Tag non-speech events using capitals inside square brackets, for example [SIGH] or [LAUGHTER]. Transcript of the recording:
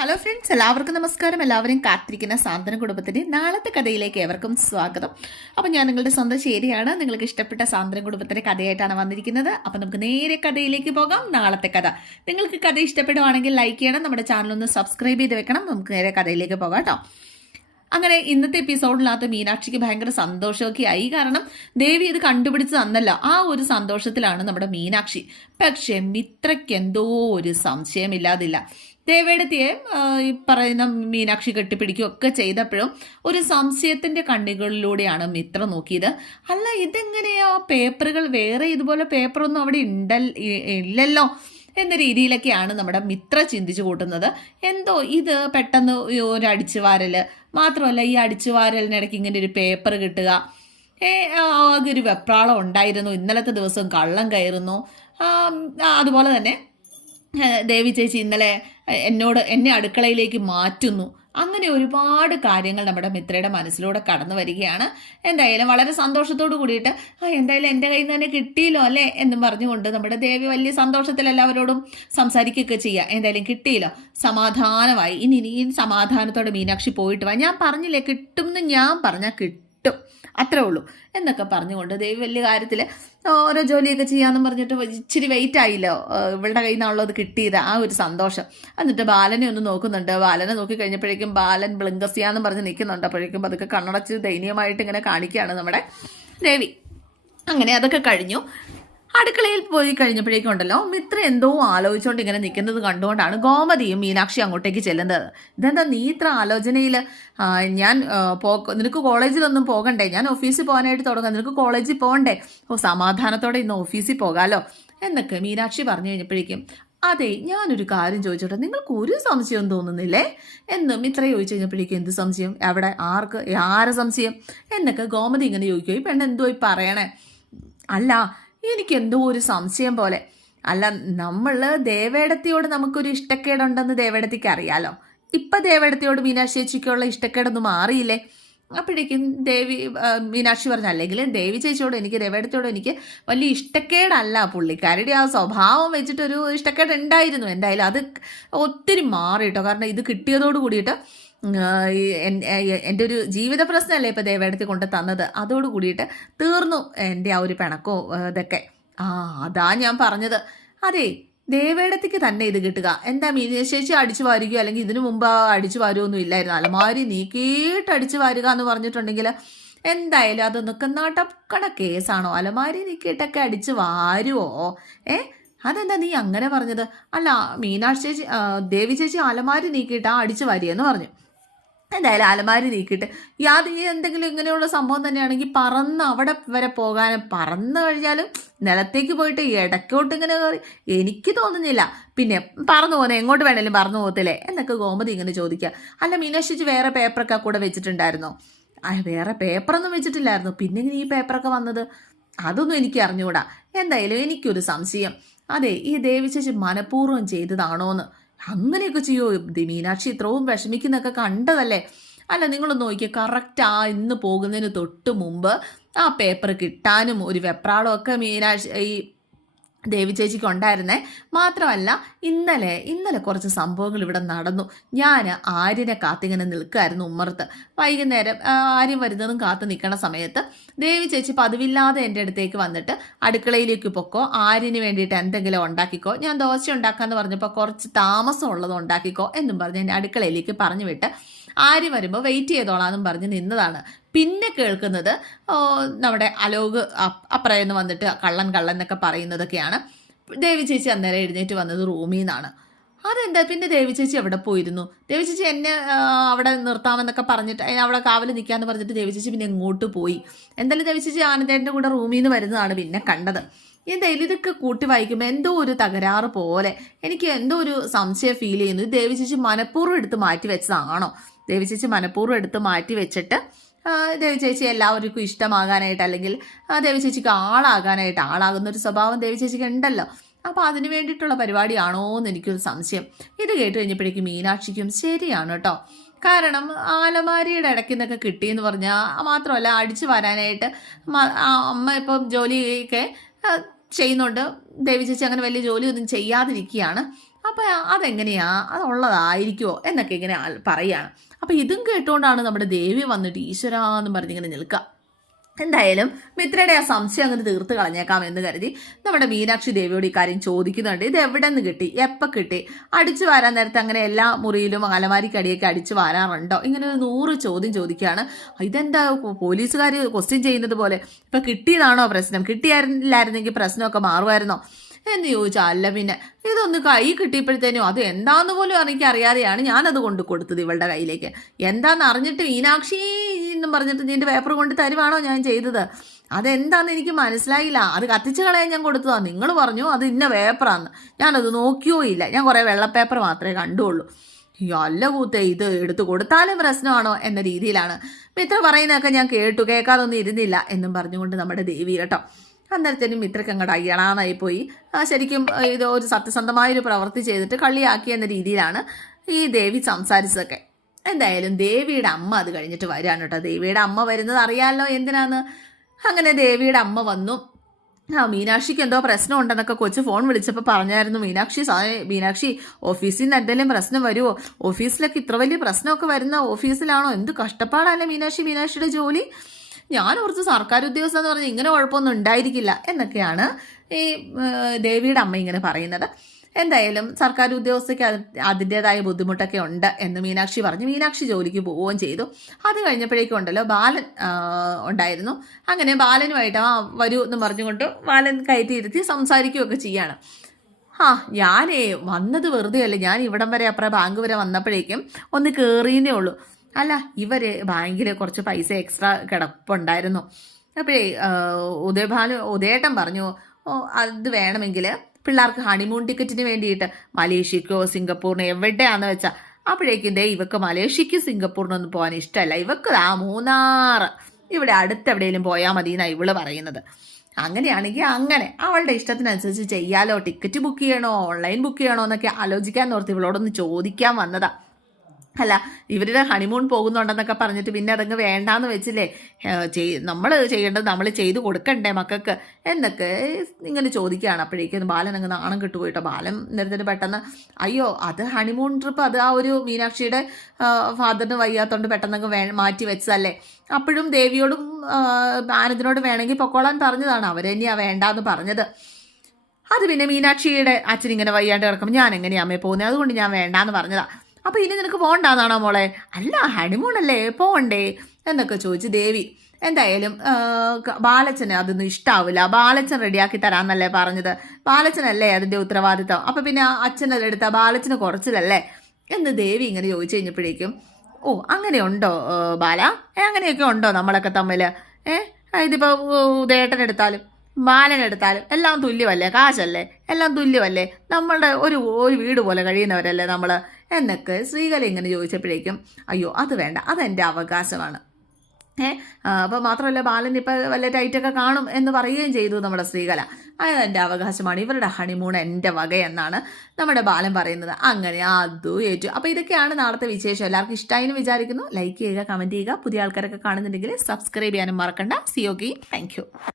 Hello friends എല്ലാവർക്കും നമസ്കാരം. എല്ലാവരും കാത്തിരിക്കുന്ന സാന്ത്വന കുടുംബത്തിന്റെ നാളത്തെ കഥയിലേക്ക് ഏവർക്കും സ്വാഗതം. അപ്പോൾ ഞാൻ നിങ്ങളുടെ സ്വന്തം ശരിയാണ് നിങ്ങൾക്ക് ഇഷ്ടപ്പെട്ട സാന്ത്വന കുടുംബത്തിന്റെ കഥയായിട്ടാണ് വന്നിരിക്കുന്നത്. അപ്പോൾ നമുക്ക് നേരെ കഥയിലേക്ക് പോകാം. നാളത്തെ കഥ. നിങ്ങൾക്ക് കഥ ഇഷ്ടപ്പെടുവാണെങ്കിൽ ലൈക്ക് ചെയ്യണം. നമ്മുടെ ചാനലൊന്ന് സബ്സ്ക്രൈബ് ചെയ്ത് വെക്കണം. നമുക്ക് നേരെ കഥയിലേക്ക് പോകാം കേട്ടോ അങ്ങനെ ഇന്നത്തെ എപ്പിസോഡിനകത്ത് മീനാക്ഷിക്ക് ഭയങ്കര സന്തോഷമൊക്കെ ആയി. കാരണം ദേവി ഇത് കണ്ടുപിടിച്ച് തന്നല്ലോ. ആ ഒരു സന്തോഷത്തിലാണ് നമ്മുടെ മീനാക്ഷി. പക്ഷേ മിത്രയ്ക്ക് എന്തോ ഒരു സംശയമില്ലാതില്ല. ദേവേടത്തിയെ ഈ പറയുന്ന മീനാക്ഷി കെട്ടിപ്പിടിക്കുകയൊക്കെ ചെയ്തപ്പോഴും ഒരു സംശയത്തിന്റെ കണ്ണുകളിലൂടെയാണ് മിത്ര നോക്കിയത്. അല്ല ഇതെങ്ങനെയാ? പേപ്പറുകൾ വേറെ ഇതുപോലെ പേപ്പറൊന്നും അവിടെ ഉണ്ടൽ ഇല്ലല്ലോ എന്ന രീതിയിലൊക്കെയാണ് നമ്മുടെ മിത്ര ചിന്തിച്ചു കൂട്ടുന്നത്. എന്തോ ഇത് പെട്ടെന്ന് ഒരു അടിച്ചുവാരൽ മാത്രമല്ല ഈ അടിച്ചുവാരലിനിടയ്ക്ക് ഇങ്ങനെ ഒരു പേപ്പർ കിട്ടുക. ആകെ ഒരു വെപ്രാളം ഉണ്ടായിരുന്നു. ഇന്നലത്തെ ദിവസം കള്ളം കയറുന്നു. അതുപോലെ തന്നെ [LAUGHS] ദേവി ചേച്ചി ഇന്നലെ എന്നോട് എന്നെ അടുക്കളയിലേക്ക് മാറ്റുന്നു. അങ്ങനെ ഒരുപാട് കാര്യങ്ങൾ നമ്മുടെ മിത്രയുടെ മനസ്സിലൂടെ കടന്നു വരികയാണ്. എന്തായാലും വളരെ സന്തോഷത്തോടു കൂടിയിട്ട് ആ എന്തായാലും എന്റെ കയ്യിൽ നിന്ന് തന്നെ കിട്ടിയില്ലോ അല്ലേ എന്നും പറഞ്ഞുകൊണ്ട് നമ്മുടെ ദേവി വലിയ സന്തോഷത്തിൽ എല്ലാവരോടും സംസാരിക്കുകയൊക്കെ ചെയ്യുക എന്തായാലും കിട്ടിയില്ലോ. സമാധാനമായി. ഇനി ഇനി സമാധാനത്തോടെ മീനാക്ഷി പോയിട്ട് വാ. ഞാൻ പറഞ്ഞില്ലേ കിട്ടും എന്ന് ഞാൻ പറഞ്ഞാൽ കിട്ടും. അത്രേ ഉള്ളൂ. എന്നൊക്കെ പറഞ്ഞുകൊണ്ട് ദേവി വലിയ കാര്യത്തിൽ ഓരോ ജോലിയൊക്കെ ചെയ്യാമെന്ന് പറഞ്ഞിട്ട് ഇച്ചിരി വെയിറ്റ് ആയില്ലോ. ഇവളുടെ കയ്യിൽ നിന്നുള്ളത് കിട്ടിയത്. ആ ഒരു സന്തോഷം. എന്നിട്ട് ബാലനെ ഒന്ന് നോക്കുന്നുണ്ട്. ബാലനെ നോക്കി കഴിഞ്ഞപ്പോഴേക്കും ബാലൻ ബ്ലിങ്കസിയാന്ന് പറഞ്ഞ് നിൽക്കുന്നുണ്ട് അപ്പോഴേക്കും അതൊക്കെ കണ്ണടച്ച് ദയനീയമായിട്ട് ഇങ്ങനെ കാണിക്കുകയാണ് നമ്മുടെ ദേവി അങ്ങനെ അതൊക്കെ കഴിഞ്ഞു. അടുക്കളയിൽ പോയി കഴിഞ്ഞപ്പോഴേക്കും ഉണ്ടല്ലോ മിത്ര എന്തോ ആലോചിച്ചുകൊണ്ട് ഇങ്ങനെ നിൽക്കുന്നത് കണ്ടുകൊണ്ടാണ് ഗോമതിയും മീനാക്ഷി അങ്ങോട്ടേക്ക് ചെല്ലുന്നത്. ഇതെന്താ നീ ഇത്ര ആലോചനയിൽ ഞാൻ പോ നിനക്ക് കോളേജിലൊന്നും പോകണ്ടേ? ഞാൻ ഓഫീസിൽ പോകാനായിട്ട് തുടങ്ങാം. നിനക്ക് കോളേജിൽ പോകണ്ടേ? ഓ സമാധാനത്തോടെ ഇന്ന് ഓഫീസിൽ പോകാമല്ലോ എന്നൊക്കെ മീനാക്ഷി പറഞ്ഞു കഴിഞ്ഞപ്പോഴേക്കും അതെ ഞാനൊരു കാര്യം ചോദിച്ചോട്ടെ? നിങ്ങൾക്ക് ഒരു സംശയം തോന്നുന്നില്ലേ? എന്നും ഇത്ര ചോദിച്ചു കഴിഞ്ഞപ്പോഴേക്കും എന്ത് സംശയം? എവിടെ? ആർക്ക്? ആരെ സംശയം? എന്നൊക്കെ ഗോമതി ഇങ്ങനെ ചോദിക്കും. ഈ പെണ്ണ് പറയണേ? അല്ല എനിക്ക് എന്തോ ഒരു സംശയം പോലെ. അല്ല നമ്മൾ ദേവേടത്തിയോട് നമുക്കൊരു ഇഷ്ടക്കേടുണ്ടെന്ന് ദേവേടത്തിക്ക് അറിയാലോ. ഇപ്പൊ ദേവേടത്തിയോട് മീനാക്ഷി ചേച്ചിക്കുള്ള ഇഷ്ടക്കേടൊന്നും മാറിയില്ലേ? അപ്പോഴേക്കും ദേവി മീനാക്ഷി പറഞ്ഞു അല്ലെങ്കിൽ ദേവി ചേച്ചിയോട് എനിക്ക് ദേവേടത്തിയോട് എനിക്ക് വലിയ ഇഷ്ടക്കേടല്ല. പുള്ളിക്കാരുടെ ആ സ്വഭാവം വെച്ചിട്ടൊരു ഇഷ്ടക്കേട് ഉണ്ടായിരുന്നു എന്തായാലും അത് ഒത്തിരി മാറി കേട്ടോ കാരണം ഇത് കിട്ടിയതോട് കൂടിയിട്ട് എന്റെ ഒരു ജീവിത പ്രശ്നമല്ലേ ഇപ്പോൾ ദേവേടത്തിൽ കൊണ്ട് തന്നത്. അതോട് കൂടിയിട്ട് തീർന്നു എന്റെ ആ ഒരു പിണക്കോ ഇതൊക്കെ. ആ അതാ ഞാൻ പറഞ്ഞത്. അതെ ദേവേടത്തിക്ക് തന്നെ ഇത് കിട്ടുക. എന്താ മീനശേഷി അടിച്ചു വാരുകയോ അല്ലെങ്കിൽ ഇതിനു മുമ്പ് അടിച്ചു വാരുമൊന്നും ഇല്ലായിരുന്നു. അലമാരി നീക്കിയിട്ട് അടിച്ചു വാരുക എന്ന് പറഞ്ഞിട്ടുണ്ടെങ്കിൽ എന്തായാലും അത് നിൽക്കുന്നാട്ടക്കണ കേസാണോ? അലമാരി നീക്കിയിട്ടൊക്കെ അടിച്ചു വാരുവോ? ഏ അതെന്താ നീ അങ്ങനെ പറഞ്ഞത്? അല്ല മീനാക്ഷി ചേച്ചി ദേവി ചേച്ചി അലമാരി നീക്കിയിട്ടാ അടിച്ചു വാരിയെന്ന് പറഞ്ഞു. എന്തായാലും അലമാരി നീക്കിയിട്ട്. യാത് എന്തെങ്കിലും ഇങ്ങനെയുള്ള സംഭവം തന്നെയാണെങ്കിൽ പറന്ന് അവിടെ വരെ പോകാനും പറന്ന് കഴിഞ്ഞാലും നിലത്തേക്ക് പോയിട്ട് ഇടയ്ക്കോട്ട് ഇങ്ങനെ കയറി. എനിക്ക് തോന്നുന്നില്ല. പിന്നെ പറന്നു പോകുന്നത് എങ്ങോട്ട് വേണേലും പറന്നു പോകത്തില്ലേ? എന്നൊക്കെ ഗോമതി ഇങ്ങനെ ചോദിക്കുക. അല്ല മീനാക്ഷിച്ച് വേറെ പേപ്പറൊക്കെ കൂടെ വെച്ചിട്ടുണ്ടായിരുന്നോ? വേറെ പേപ്പറൊന്നും വെച്ചിട്ടില്ലായിരുന്നു. പിന്നെ ഇങ്ങനെ ഈ പേപ്പറൊക്കെ വന്നത്? അതൊന്നും എനിക്ക് അറിഞ്ഞുകൂടാ എന്തായാലും എനിക്കൊരു സംശയം. അതെ ഈ ദേവി ചേച്ചി മനഃപൂർവം ചെയ്തതാണോന്ന്. അങ്ങനെയൊക്കെ ചെയ്യുമോ മീനാക്ഷി ഇത്രവും വിഷമിക്കുന്നൊക്കെ കണ്ടതല്ലേ? അല്ല നിങ്ങൾ നോക്കിയാൽ കറക്റ്റ് ആ ഇന്ന് പോകുന്നതിന് തൊട്ട് മുമ്പ് ആ പേപ്പർ കിട്ടാനും ഒരു വെപ്രാളമൊക്കെ മീനാക്ഷി ഈ ദേവി ചേച്ചിക്ക് ഉണ്ടായിരുന്നേ. മാത്രമല്ല ഇന്നലെ ഇന്നലെ കുറച്ച് സംഭവങ്ങൾ ഇവിടെ നടന്നു. ഞാൻ ആര്യനെ കാത്തിങ്ങനെ നിൽക്കുമായിരുന്നു ഉമ്മർത്ത് വൈകുന്നേരം ആര്യം വരുന്നതും കാത്തു നിൽക്കണ സമയത്ത് ദേവി ചേച്ചി പതിവില്ലാതെ എന്റെ അടുത്തേക്ക് വന്നിട്ട് അടുക്കളയിലേക്ക് പൊക്കോ ആര്യന് വേണ്ടിയിട്ട് എന്തെങ്കിലും ഉണ്ടാക്കിക്കോ ഞാൻ ദോശ ഉണ്ടാക്കാമെന്ന് പറഞ്ഞപ്പോൾ കുറച്ച് താമസം ഉള്ളത് ഉണ്ടാക്കിക്കോ എന്നും പറഞ്ഞ് എന്നെ അടുക്കളയിലേക്ക് പറഞ്ഞു വിട്ട് ആര് വരുമ്പോൾ വെയിറ്റ് ചെയ്തോളാന്നും പറഞ്ഞ് നിന്നതാണ്. പിന്നെ കേൾക്കുന്നത് നമ്മുടെ അലോക് അപ്പറയെന്ന് വന്നിട്ട് കള്ളൻ കള്ളൻ എന്നൊക്കെ പറയുന്നതൊക്കെയാണ്. ദേവി ചേച്ചി അന്നേരം എഴുന്നേറ്റ് വന്നത് റൂമിൽ നിന്നാണ്. അതെന്താ? പിന്നെ ദേവി ചേച്ചി എവിടെ പോയിരുന്നു? ദേവി ചേച്ചി എന്നെ അവിടെ നിർത്താമെന്നൊക്കെ പറഞ്ഞിട്ട് അവിടെ കാവൽ നിൽക്കാമെന്ന് പറഞ്ഞിട്ട് ദേവി ചേച്ചി പിന്നെ എങ്ങോട്ട് പോയി. എന്തായാലും ദേവി ചേച്ചി ആനന്ദേന്റെ കൂടെ റൂമിൽ നിന്ന് വരുന്നതാണ് പിന്നെ കണ്ടത്. എന്തായാലും ഇതൊക്കെ കൂട്ടി വായിക്കുമ്പോൾ എന്തോ ഒരു തകരാറ് പോലെ എനിക്ക് എന്തോ ഒരു സംശയം ഫീൽ ചെയ്യുന്നു. ദേവി ചേച്ചി മനഃപൂർവം എടുത്ത് മാറ്റി വെച്ചതാണോ? ദേവി ചേച്ചി മനഃപൂർവം എടുത്ത് മാറ്റി വെച്ചിട്ട് ദേവി ചേച്ചി എല്ലാവർക്കും ഇഷ്ടമാകാനായിട്ട് അല്ലെങ്കിൽ ദേവി ചേച്ചിക്ക് ആളാകാനായിട്ട് ആളാകുന്ന ഒരു സ്വഭാവം ദേവി ചേച്ചിക്ക് ഉണ്ടല്ലോ. അപ്പോൾ അതിന് വേണ്ടിയിട്ടുള്ള പരിപാടിയാണോ എന്ന് എനിക്കൊരു സംശയം. ഇത് കേട്ട് കഴിഞ്ഞപ്പോഴേക്കും മീനാക്ഷിക്കും ശരിയാണ് കേട്ടോ. കാരണം ആലമാരിയുടെ ഇടയ്ക്ക് നിന്നൊക്കെ കിട്ടിയെന്ന് പറഞ്ഞാൽ മാത്രമല്ല അടിച്ചു വരാനായിട്ട് അമ്മ ഇപ്പം ജോലിയൊക്കെ ചെയ്യുന്നുണ്ട്. ദേവി ചേച്ചി അങ്ങനെ വലിയ ജോലിയൊന്നും ചെയ്യാതിരിക്കുകയാണ്. അപ്പോൾ അതെങ്ങനെയാ? അതുള്ളതായിരിക്കുമോ എന്നൊക്കെ ഇങ്ങനെ ആൾ- പറയാണ് അപ്പം ഇതും കേട്ടുകൊണ്ടാണ് നമ്മുടെ ദേവി വന്നിട്ട് ഈശ്വര എന്ന് പറഞ്ഞിങ്ങനെ നിൽക്കുക എന്തായാലും മിത്രയുടെ ആ സംശയം അങ്ങനെ തീർത്ത് കളഞ്ഞേക്കാം എന്ന് കരുതി നമ്മുടെ മീനാക്ഷി ദേവിയോട് ഈ കാര്യം ചോദിക്കുന്നുണ്ട്. ഇത് എവിടെ നിന്ന് കിട്ടി? എപ്പോൾ കിട്ടി? അടിച്ചു വാരാൻ നേരത്തെ അങ്ങനെ എല്ലാ മുറിയിലും അലമാരിക്കടിയൊക്കെ അടിച്ചു വാരാറുണ്ടോ? ഇങ്ങനെ ഒരു നൂറ് ചോദ്യം ചോദിക്കുകയാണ്. ഇതെന്താ പോലീസുകാർ ക്വസ്റ്റ്യൻ ചെയ്യുന്നത് പോലെ? ഇപ്പം കിട്ടിയതാണോ പ്രശ്നം? കിട്ടിയായിരുന്നില്ലായിരുന്നെങ്കിൽ പ്രശ്നമൊക്കെ മാറുമായിരുന്നോ? എന്ന് ചോദിച്ചാൽ അല്ല പിന്നെ ഇതൊന്ന് കൈ കിട്ടിയപ്പോഴത്തേനും അത് എന്താന്ന് പോലും എനിക്ക് അറിയാതെയാണ് ഞാനത് കൊണ്ട് കൊടുത്തത് ഇവളുടെ കയ്യിലേക്ക്. എന്താന്ന് അറിഞ്ഞിട്ട് മീനാക്ഷി എന്നും പറഞ്ഞിട്ട് നിന്റെ പേപ്പർ കൊണ്ട് തരുവാണോ ഞാൻ ചെയ്തത്? അതെന്താന്ന് എനിക്ക് മനസ്സിലായില്ല. അത് കത്തിച്ച് കളയാൻ ഞാൻ കൊടുത്തതാണ് നിങ്ങൾ പറഞ്ഞു അത് ഇന്ന പേപ്പറാന്ന് ഞാനത് നോക്കിയോ ഇല്ല. ഞാൻ കുറേ വെള്ളപ്പേപ്പർ മാത്രമേ കണ്ടുള്ളൂ. അല്ല കൂത്തേ ഇത് എടുത്തു കൊടുത്താലും പ്രശ്നമാണോ എന്ന രീതിയിലാണ്. മിത്ര പറയുന്നതൊക്കെ ഞാൻ കേട്ടു. കേൾക്കാതൊന്നും ഇരുന്നില്ല എന്നും പറഞ്ഞുകൊണ്ട് നമ്മുടെ ദേവി കേട്ടോ. അന്നേരത്തേനും മിത്രക്ക് അങ്ങോട്ട് അയ്യണാന്നായി പോയി. ശരിക്കും ഇത് ഒരു സത്യസന്ധമായൊരു പ്രവൃത്തി ചെയ്തിട്ട് കളിയാക്കി എന്ന രീതിയിലാണ് ഈ ദേവി സംസാരിച്ചതൊക്കെ. എന്തായാലും ദേവിയുടെ അമ്മ അത് കഴിഞ്ഞിട്ട് വരാൻ കേട്ടോ. ദേവിയുടെ അമ്മ വരുന്നത് അറിയാമല്ലോ എന്തിനാന്ന്? അങ്ങനെ ദേവിയുടെ അമ്മ വന്നു. ആ മീനാക്ഷിക്ക് എന്തോ പ്രശ്നം ഉണ്ടെന്നൊക്കെ കൊച്ചു ഫോൺ വിളിച്ചപ്പോൾ പറഞ്ഞായിരുന്നു മീനാക്ഷി മീനാക്ഷി ഓഫീസിൽ നിന്ന് എന്തെങ്കിലും പ്രശ്നം വരുമോ ഓഫീസിലൊക്കെ ഇത്ര വലിയ പ്രശ്നമൊക്കെ വരുന്ന ഓഫീസിലാണോ? എന്ത് കഷ്ടപ്പാടല്ലേ മീനാക്ഷി മീനാക്ഷിയുടെ ജോലി? ഞാൻ ഓർത്ത് സർക്കാർ ഉദ്യോഗസ്ഥ എന്ന് പറഞ്ഞാൽ ഇങ്ങനെ കുഴപ്പമൊന്നും ഉണ്ടായിരിക്കില്ല എന്നൊക്കെയാണ് ഈ ദേവിയുടെ അമ്മ ഇങ്ങനെ പറയുന്നത്. എന്തായാലും സർക്കാർ ഉദ്യോഗസ്ഥയ്ക്ക് അതിന്റേതായ അതിന്റെതായ ബുദ്ധിമുട്ടൊക്കെ ഉണ്ട് എന്ന് മീനാക്ഷി പറഞ്ഞു. മീനാക്ഷി ജോലിക്ക് പോവുകയും ചെയ്തു. അത് കഴിഞ്ഞപ്പോഴേക്കും ഉണ്ടല്ലോ ബാലൻ ഉണ്ടായിരുന്നു. അങ്ങനെ ബാലനുമായിട്ട് ആ വരൂ എന്ന് പറഞ്ഞുകൊണ്ട് ബാലൻ കയറ്റിയിരുത്തി സംസാരിക്കുകയൊക്കെ ചെയ്യാണ്. ആ ഞാനേ വന്നത് വെറുതെ അല്ല ഞാൻ ഇവിടം വരെ അപ്പുറം ബാങ്ക് വരെ വന്നപ്പോഴേക്കും ഒന്ന് കയറിയേ ഉള്ളൂ. അല്ല ഇവർ ബാങ്കിൽ കുറച്ച് പൈസ എക്സ്ട്രാ കിടപ്പുണ്ടായിരുന്നു. അപ്പോഴേ ഉദയഭാനു ഉദയേട്ടൻ പറഞ്ഞു അത് വേണമെങ്കിൽ പിള്ളേർക്ക് ഹണിമൂൺ ടിക്കറ്റിന് വേണ്ടിയിട്ട് മലേഷ്യക്കോ സിംഗപ്പൂറിനോ എവിടെയാന്ന് വെച്ചാൽ അപ്പോഴേക്കും ദേ ഇവക്ക് മലേഷ്യക്ക് സിംഗപ്പൂരിനൊന്നും പോകാൻ ഇഷ്ടമല്ല ഇവക്ക് ആ മൂന്നാർ ഇവിടെ അടുത്തെവിടെയെങ്കിലും പോയാൽ മതി എന്നാണ് ഇവൾ പറയുന്നത്. അങ്ങനെയാണെങ്കിൽ അങ്ങനെ. അവളുടെ ഇഷ്ടത്തിനനുസരിച്ച് ചെയ്യാലോ. ടിക്കറ്റ് ബുക്ക് ചെയ്യണോ? ഓൺലൈൻ ബുക്ക് ചെയ്യണോ? എന്നൊക്കെ ആലോചിക്കാൻ ഓർത്ത് ഇവളോടൊന്ന് ചോദിക്കാൻ വന്നതാ. അല്ല ഇവരുടെ ഹണിമൂൺ പോകുന്നുണ്ടെന്നൊക്കെ പറഞ്ഞിട്ട് പിന്നെ അതങ്ങ് വേണ്ടാന്ന് വെച്ചില്ലേ? നമ്മൾ ചെയ്യേണ്ടത് നമ്മൾ ചെയ്ത് കൊടുക്കണ്ടേ മക്കൾക്ക്? എന്നൊക്കെ ഇങ്ങനെ ചോദിക്കുകയാണ്. അപ്പോഴേക്കും ബാലൻ അങ്ങ് നാണം കിട്ടുപോയിട്ടോ ബാലൻ നേരത്തിന് പെട്ടെന്ന് അയ്യോ അത് ഹണിമൂൺ ട്രിപ്പ് അത് ആ ഒരു മീനാക്ഷിയുടെ ഫാദറിന് വയ്യാത്തോണ്ട് പെട്ടെന്നങ്ങ് വേ മാറ്റി വെച്ചതല്ലേ? അപ്പോഴും ദേവിയോടും ആനന്ദിനോടും വേണമെങ്കിൽ പൊക്കോളാൻ പറഞ്ഞതാണ്. അവരെന്നെയാ വേണ്ടാന്ന് പറഞ്ഞത്. അത് പിന്നെ മീനാക്ഷിയുടെ അച്ഛൻ ഇങ്ങനെ വയ്യാണ്ട് കിടക്കുമ്പോൾ ഞാൻ എങ്ങനെയാ അമ്മയെ പോകുന്നത് അതുകൊണ്ട് ഞാൻ വേണ്ടാന്ന് പറഞ്ഞതാ. അപ്പൊ ഇനി നിനക്ക് പോകണ്ടാന്നാണോ മോളെ? അല്ല ഹണിമൂൺ അല്ലേ പോകണ്ടേ എന്നൊക്കെ ചോദിച്ചു ദേവി എന്തായാലും ബാലച്ചന് അതൊന്നും ഇഷ്ടാവില്ല. ബാലച്ചൻ റെഡിയാക്കി തരാമെന്നല്ലേ പറഞ്ഞത്. ബാലച്ചനല്ലേ അതിന്റെ ഉത്തരവാദിത്തം അപ്പം പിന്നെ അച്ഛൻ അതെടുത്ത ബാലച്ചന് കുറച്ചിലല്ലേ? എന്ന് ദേവി ഇങ്ങനെ ചോദിച്ചു കഴിഞ്ഞപ്പോഴേക്കും ഓ അങ്ങനെയുണ്ടോ ബാല? അങ്ങനെയൊക്കെ ഉണ്ടോ നമ്മളൊക്കെ തമ്മിൽ ഏ ഇതിപ്പോൾ ഉദയേട്ടൻ ബാലനെടുത്താലും എല്ലാം തുല്യമല്ലേ? കാശല്ലേ? എല്ലാം തുല്യമല്ലേ? നമ്മളുടെ ഒരു ഒരു വീട് പോലെ കഴിയുന്നവരല്ലേ നമ്മൾ എന്നൊക്കെ സ്ത്രീകൾ ഇങ്ങനെ ചോദിച്ചപ്പോഴേക്കും അയ്യോ അത് വേണ്ട അതെന്റെ അവകാശമാണ്. ഏ അപ്പോൾ മാത്രമല്ല ബാലൻ ഇപ്പം വല്ല ടൈറ്റൊക്കെ കാണും എന്ന് പറയുകയും ചെയ്തു നമ്മുടെ സ്ത്രീകല അതെന്റെ എന്റെ അവകാശമാണ് ഇവരുടെ ഹണിമൂൺ എന്റെ വകയെന്നാണ് നമ്മുടെ ബാലൻ പറയുന്നത്. അങ്ങനെ അതും ഏറ്റു. അപ്പോൾ ഇതൊക്കെയാണ് നാളത്തെ വിശേഷം. എല്ലാവർക്കും ഇഷ്ടമായെന്ന് വിചാരിക്കുന്നു. ലൈക്ക് ചെയ്യുക കമന്റ് ചെയ്യുക. പുതിയ ആൾക്കാരൊക്കെ കാണുന്നുണ്ടെങ്കിൽ സബ്സ്ക്രൈബ് ചെയ്യാനും മറക്കണ്ട. C okay thank